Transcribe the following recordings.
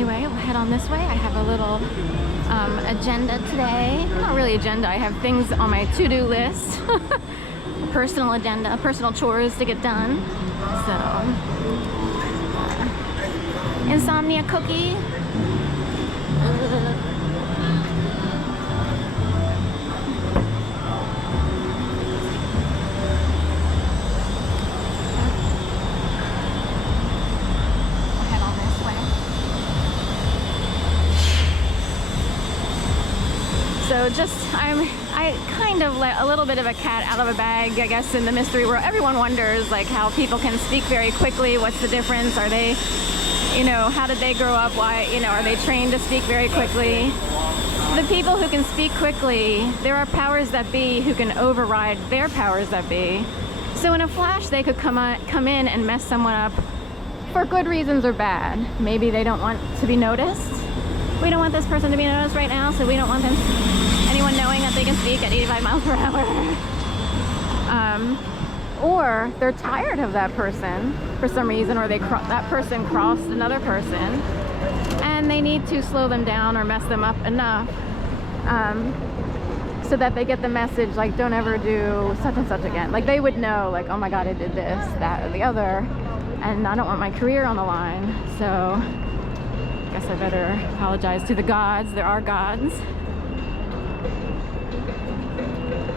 anyway, we'll head on this way. I have a little agenda today. Not really agenda, I have things on my to-do list. Personal agenda, personal chores to get done. So, insomnia cookie. So I kind of let a little bit of a cat out of a bag, I guess, in the mystery world. Everyone wonders like how people can speak very quickly. What's the difference? Are they, you know, how did they grow up? Why, you know, are they trained to speak very quickly? The people who can speak quickly, there are powers that be who can override their powers that be. So in a flash, they could come in and mess someone up for good reasons or bad. Maybe they don't want to be noticed. We don't want this person to be noticed right now, so we don't want anyone knowing that they can speak at 85 miles per hour. Or they're tired of that person for some reason, or that person crossed another person, and they need to slow them down or mess them up enough so that they get the message, like, don't ever do such and such again. Like, they would know, like, oh my God, I did this, that, or the other, and I don't want my career on the line, so I guess I better apologize to the gods. There are gods.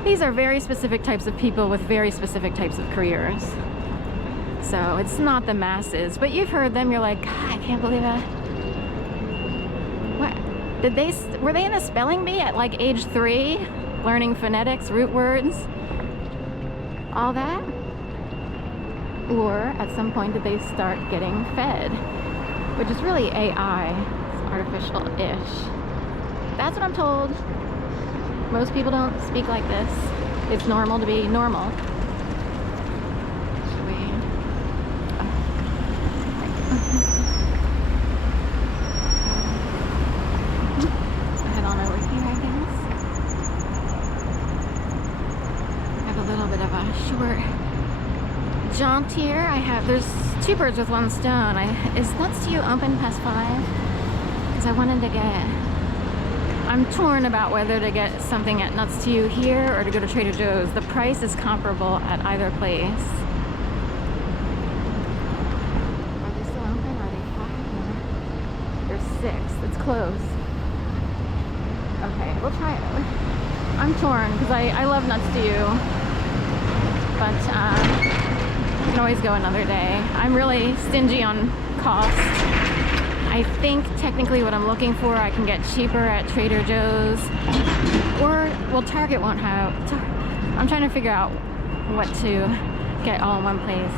These are very specific types of people with very specific types of careers. So it's not the masses, but you've heard them, you're like, God, I can't believe it. What? Were they in a spelling bee at like age 3? Learning phonetics, root words, all that? Or at some point did they start getting fed? Which is really AI, it's artificial-ish. That's what I'm told. Most people don't speak like this. It's normal to be normal. Should we? Head on over here, I guess. I have a little bit of a short jaunt here. There's two birds with one stone. Is Nuts to You open past 5? Because I wanted to I'm torn about whether to get something at Nuts to You here or to go to Trader Joe's. The price is comparable at either place. Are they still open? Are they 5? They're 6. It's close. Okay, we'll try it. I'm torn because I love Nuts to You. But you can always go another day. I'm really stingy on cost. I think technically what I'm looking for I can get cheaper at Trader Joe's, or, well, Target won't have. I'm trying to figure out what to get all in one place.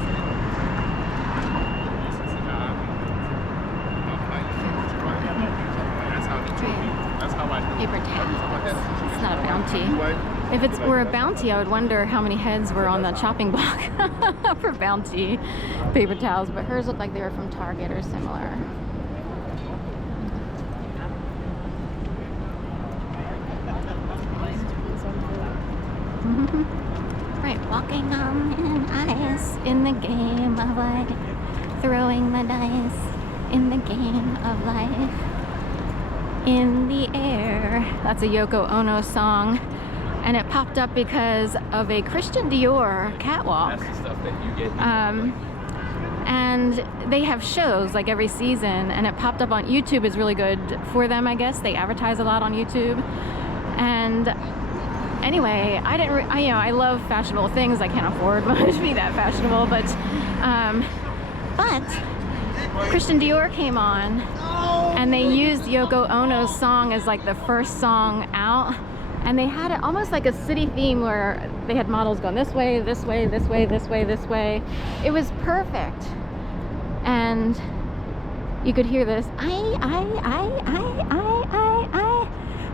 Paper towels. It's not a bounty. If it were a bounty, I would wonder how many heads were on the chopping block for bounty paper towels, but hers looked like they were from Target or similar. Right, walking on thin ice in the game of life, throwing the dice in the game of life, in the air. That's a Yoko Ono song, and it popped up because of a Christian Dior catwalk. That's the stuff that you get. And they have shows like every season, and it popped up on YouTube. Is really good for them, I guess. They advertise a lot on YouTube, and anyway, I love fashionable things. I can't afford to be that fashionable, but Christian Dior came on, and they used Yoko Ono's song as like the first song out, and they had it almost like a city theme where they had models going this way, this way, this way, this way, this way. It was perfect, and you could hear this, I,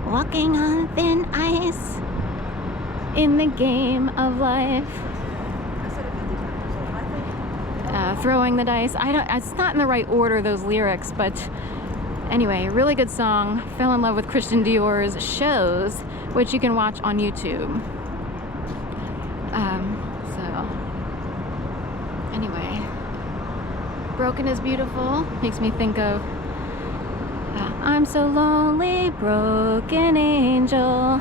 walking on thin ice in the game of life, throwing the dice. It's not in the right order, those lyrics, but anyway, really good song. Fell in love with Christian Dior's shows, which you can watch on YouTube. So anyway, Broken is Beautiful makes me think of I'm so lonely, broken angel.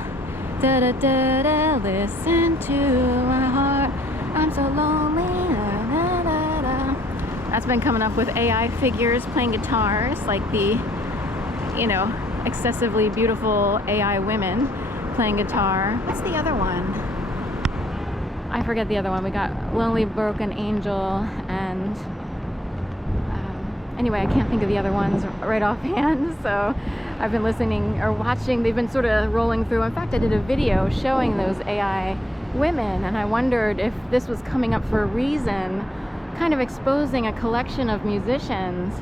Da da da da, listen to my heart. I'm so lonely. Da, da, da, da. That's been coming up with AI figures playing guitars, like the, you know, excessively beautiful AI women playing guitar. What's the other one? I forget the other one. We got Lonely Broken Angel and anyway, I can't think of the other ones right offhand. So I've been listening or watching. They've been sort of rolling through. In fact, I did a video showing those AI women, and I wondered if this was coming up for a reason, kind of exposing a collection of musicians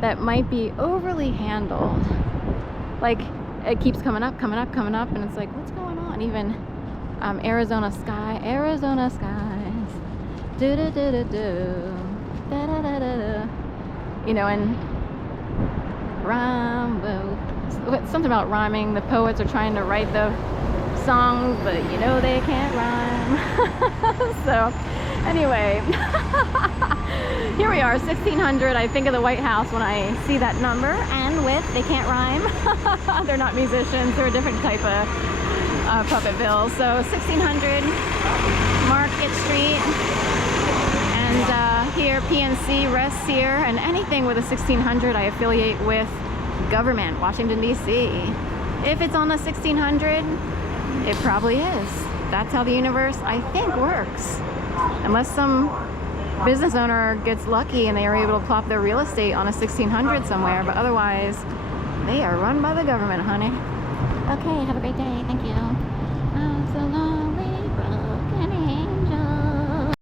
that might be overly handled. Like, it keeps coming up, and it's like, what's going on? Even Arizona skies, do do do do do, da da da da da. You know, and rhyme, something about rhyming. The poets are trying to write the songs, but you know they can't rhyme. So anyway, here we are, 1600. I think of the White House when I see that number, and with they can't rhyme. They're not musicians, they're a different type of Puppetville. So 1600 Market Street. And here, PNC rests here, and anything with a 1600 I affiliate with government, Washington, D.C. If it's on a 1600, it probably is. That's how the universe, I think, works. Unless some business owner gets lucky and they are able to plop their real estate on a 1600 somewhere, but otherwise, they are run by the government, honey. Okay, have a great day. Thank you.